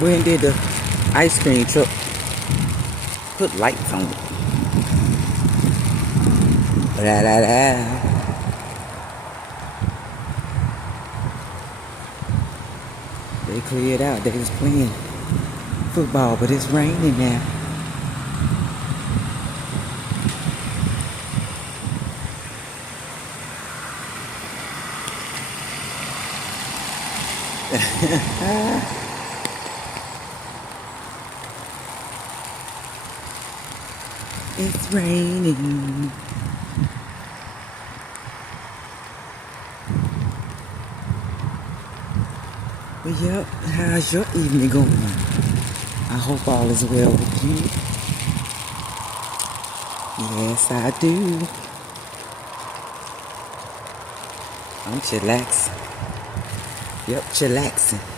Went and did the ice cream truck. Put lights on it. La la la. They cleared out. They was playing football, but it's raining now. It's raining. Well, yep, how's your evening going? I hope all is well with you. Yes, I do. I'm chillaxing. Yep, chillaxing.